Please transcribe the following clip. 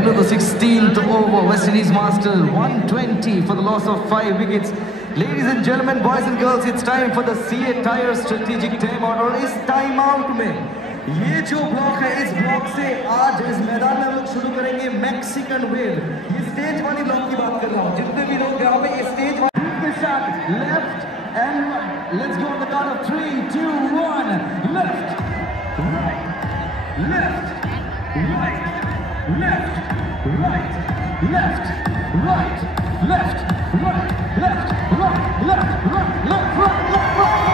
Into the 16th over, West Indies master 120 for the loss of 5 wickets. Ladies and gentlemen, boys and girls, it's time for the CA Tyre strategic timeout. और इस timeout में ये जो block है, इस block से आज इस मैदान में हम लोग शुरू करेंगे मैक्सिकन वेव। ये स्टेज वाली ब्लॉक की बात कर रहा हूँ। जितने भी लोग यहाँ पे ये स्टेज वाली के साथ left and let's go on the count of 3, 2, 1 left right left right left, right, left, right, left, right, left, right, left, right, left, right, left, right.